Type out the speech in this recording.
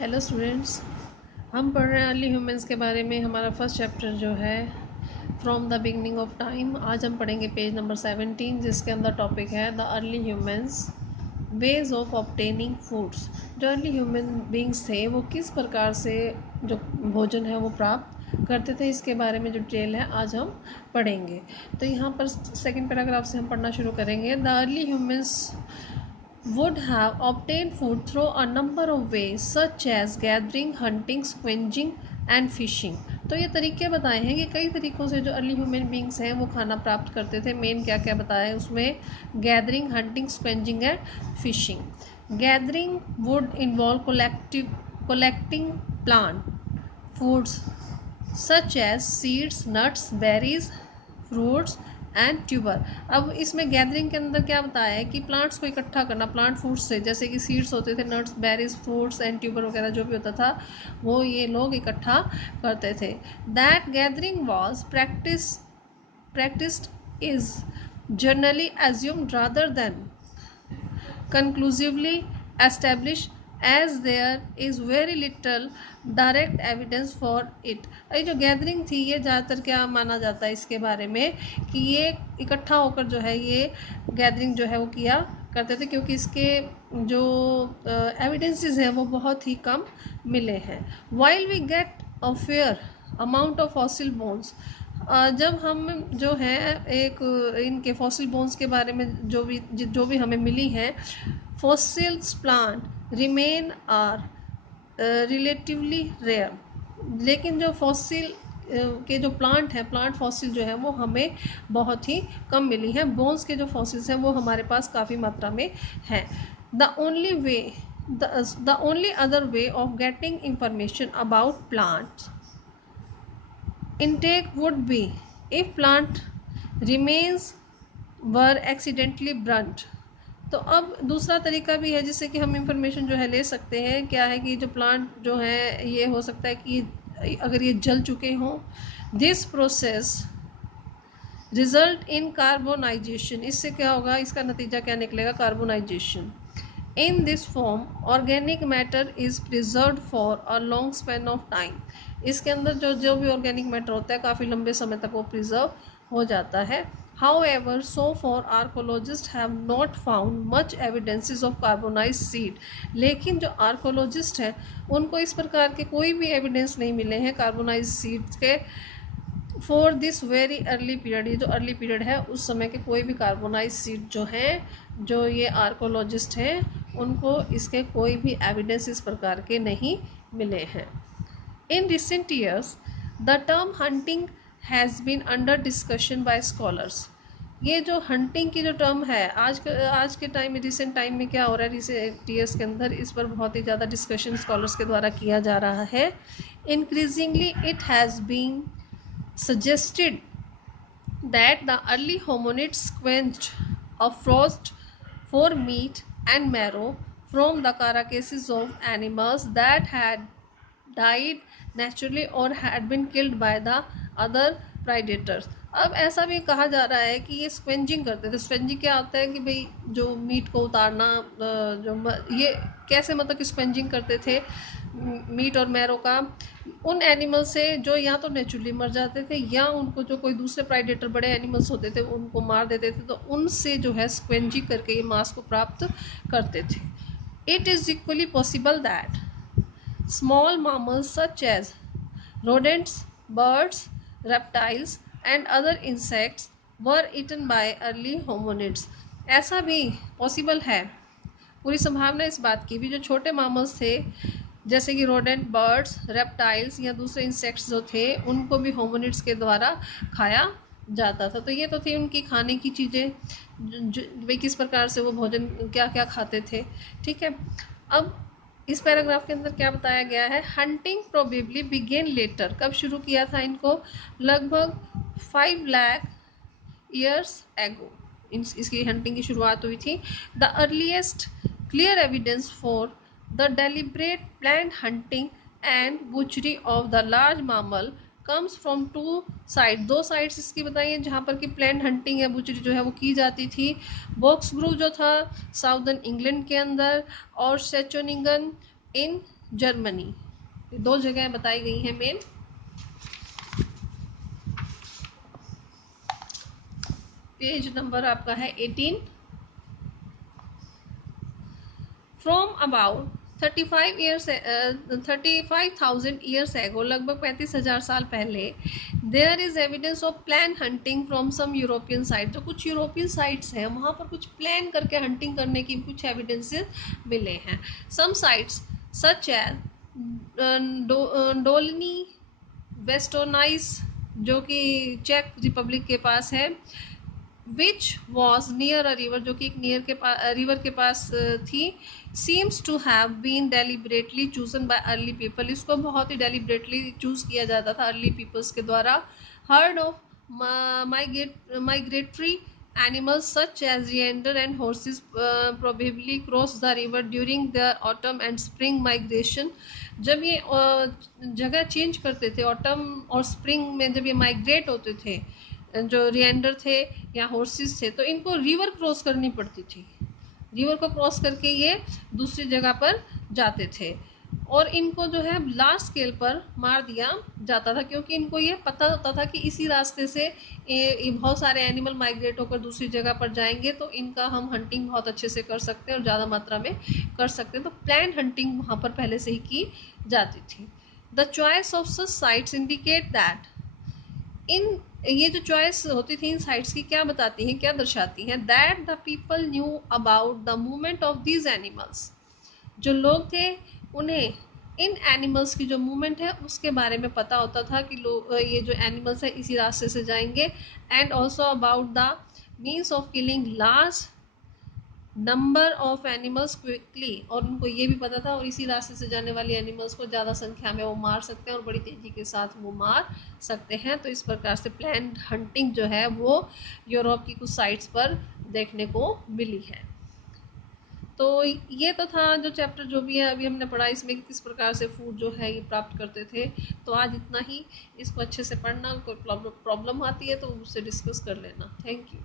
Hello students, हम पढ़ रहे हैं अर्ली ह्यूमंस के बारे में। हमारा फर्स्ट चैप्टर जो है from the beginning of time. आज हम पढ़ेंगे पेज नंबर 17, जिसके अंदर टॉपिक है the early humans ways of obtaining foods. जो अर्ली ह्यूमन बींग्स थे वो किस प्रकार से जो भोजन है वो प्राप्त करते थे, इसके बारे में जो डिटेल है आज हम पढ़ेंगे। तो यहाँ पर सेकेंड पैराग्राफ से हम पढ़ना शुरू करेंगे। The early humans would have obtained food through a number of ways such as gathering, hunting, scavenging and fishing। तो ये तरीके बताए हैं कि कई तरीक़ों से जो अर्ली ह्यूमन बींग्स हैं वो खाना प्राप्त करते थे। मेन क्या क्या बताया है उसमें? Gathering, hunting, scavenging and fishing. Gathering would involve collecting plant foods such as seeds, nuts, berries, fruits and tuber. अब इसमें गैदरिंग के अंदर क्या बताया है कि प्लांट्स को इकट्ठा करना, प्लांट फूड्स से, जैसे कि सीड्स होते थे, nuts, berries, fruits and tuber वगैरह जो भी होता था वो ये लोग इकट्ठा करते थे। That gathering was practiced is generally assumed rather than conclusively established as there is very little direct evidence for it। ये जो गैदरिंग थी ये ज़्यादातर क्या माना जाता है इसके बारे में कि ये इकट्ठा होकर जो है ये गैदरिंग जो है वो किया करते थे, क्योंकि इसके जो एविडेंसेस हैं वो बहुत ही कम मिले हैं। While we get a fair amount of fossil bones, जब हम जो है एक इनके फॉसिल बोन्स के बारे में जो भी हमें मिली हैं, fossils plant remain are relatively rare. लेकिन जो फॉसिल के जो प्लांट हैं, प्लांट फॉसिल जो है वो हमें बहुत ही कम मिली हैं। बोन्स के जो फॉसिल्स हैं वो हमारे पास काफ़ी मात्रा में हैं। The only other way of getting information about plants intake would be if plant remains were accidentally burnt। तो अब दूसरा तरीका भी है जिससे कि हम इंफॉर्मेशन जो है ले सकते हैं। क्या है कि जो प्लांट जो है ये हो सकता है कि अगर ये जल चुके हों, this process result in carbonisation. इससे क्या होगा, इसका नतीजा क्या निकलेगा? Carbonisation. In this form organic matter is preserve for a long span of time. इसके अंदर जो भी ऑर्गेनिक मैटर होता है काफ़ी लंबे समय तक वो प्रिजर्व हो जाता है। However, so far archaeologists have not found much evidences of carbonized seed। लेकिन जो आर्कोलॉजिस्ट हैं उनको इस प्रकार के कोई भी एविडेंस नहीं मिले हैं कार्बोनाइज सीड्स के for this very early period. ये जो अर्ली पीरियड है उस समय के कोई भी कार्बोनाइज सीड जो हैं, जो ये आर्कोलॉजिस्ट हैं, उनको इसके कोई भी एविडेंस इस प्रकार के नहीं मिले हैं। In recent years the term hunting has been under discussion by scholars. ये जो हंटिंग की जो टर्म है आज के टाइम में, रिसेंट टाइम में क्या हो रहा है, रिसेंट ईयर्स के अंदर इस पर बहुत ही ज़्यादा डिस्कशन स्कॉलर्स के द्वारा किया जा रहा है। Increasingly it has been suggested that the early hominids scavenged a frost for meat and marrow from the carcasses of animals that had died naturally or had been killed by the other predators। अब ऐसा भी कहा जा रहा है कि ये scavenging करते थे। स्क्वेंजिंग क्या होता है कि भाई जो मीट को उतारना, ये कैसे, मतलब कि स्क्वेंजिंग करते थे मीट और मैरो का उन एनिमल से जो या तो नेचुरली मर जाते थे या उनको जो कोई दूसरे प्राइडेटर बड़े एनिमल्स होते थे उनको मार देते थे, तो उनसे जो है स्क्वेंजिंग करके ये मांस को प्राप्त करते थे। It is equally possible that small mammals such as rodents, birds, reptiles and other insects were eaten by early hominids। ऐसा भी पॉसिबल है, पूरी संभावना इस बात की भी, जो छोटे मामल्स थे जैसे कि रोडेंट, बर्ड्स, रेप्टाइल्स या दूसरे इंसेक्ट्स जो थे उनको भी होमिनिड्स के द्वारा खाया जाता था। तो ये तो थी उनकी खाने की चीज़ें, वे किस प्रकार से वो भोजन क्या क्या खाते थे। ठीक है, अब इस पैराग्राफ के अंदर क्या बताया गया है? Hunting probably began later. कब शुरू किया था इनको? लगभग 5 लाख ईयर्स एगो इसकी हंटिंग की शुरुआत हुई थी। The earliest clear evidence for the deliberate plant hunting and बुचरी of the large मामल कम्स फ्रॉम 2 साइड। 2 साइड्स इसकी बताइए जहाँ पर कि प्लांट हंटिंग या बुचरी जो है वो की जाती थी। बॉक्स ग्रुव जो था साउदर्न इंग्लैंड के अंदर, और सेचोनिंगन इन जर्मनी। ये 2 जगह बताई गई हैं मेन। पेज नंबर आपका है 18। फ्रॉम अबाउट 35,000 ईयर्स एगो, लगभग 35,000 साल पहले, there is evidence of plan hunting from some European site. जो कुछ यूरोपियन साइट्स हैं वहाँ पर कुछ प्लान करके हंटिंग करने की कुछ एविडेंसेस मिले हैं। Some sites such as Dolni Vestonice, जो कि चेक रिपब्लिक के पास है, which was near a river, जो कि एक नियर के पास रिवर के पास थी, seems to have been deliberately chosen by early people. इसको बहुत ही डेलिबरेटली चूज किया जाता था अर्ली पीपल्स के द्वारा। Heard of migratory animals such as reindeer and horses probably cross the river during their autumn and spring migration। जब ये जगह चेंज करते थे ऑटम और स्प्रिंग में, जब ये माइग्रेट होते थे, जो रिएंडर थे या हॉर्सेस थे, तो इनको रिवर क्रॉस करनी पड़ती थी। रिवर को क्रॉस करके ये दूसरी जगह पर जाते थे और इनको जो है लार्ज स्केल पर मार दिया जाता था, क्योंकि इनको ये पता होता था कि इसी रास्ते से बहुत सारे एनिमल माइग्रेट होकर दूसरी जगह पर जाएंगे, तो इनका हम हंटिंग बहुत अच्छे से कर सकते हैं और ज़्यादा मात्रा में कर सकते हैं। तो प्लान हंटिंग वहाँ पर पहले से ही की जाती थी। The choice of such sites indicate that, in ये जो चॉइस होती थी इन साइट्स की क्या बताती हैं, क्या दर्शाती हैं, that the people knew about the movement of these animals. जो लोग थे उन्हें इन एनिमल्स की जो मूवमेंट है उसके बारे में पता होता था कि लोग ये जो एनिमल्स है इसी रास्ते से जाएंगे। And also about the means of killing large number of animals quickly, और उनको ये भी पता था और इसी रास्ते से जाने वाली एनिमल्स को ज़्यादा संख्या में वो मार सकते हैं और बड़ी तेज़ी के साथ वो मार सकते हैं। तो इस प्रकार से प्लान्ड हंटिंग जो है वो यूरोप की कुछ साइट्स पर देखने को मिली है। तो ये तो था जो चैप्टर जो भी है अभी हमने पढ़ा, इसमें कि किस प्रकार से फूड जो है ये प्राप्त करते थे। तो आज इतना ही। इसको अच्छे से पढ़ना, कोई प्रॉब्लम आती है तो मुझसे डिस्कस कर लेना। Thank you.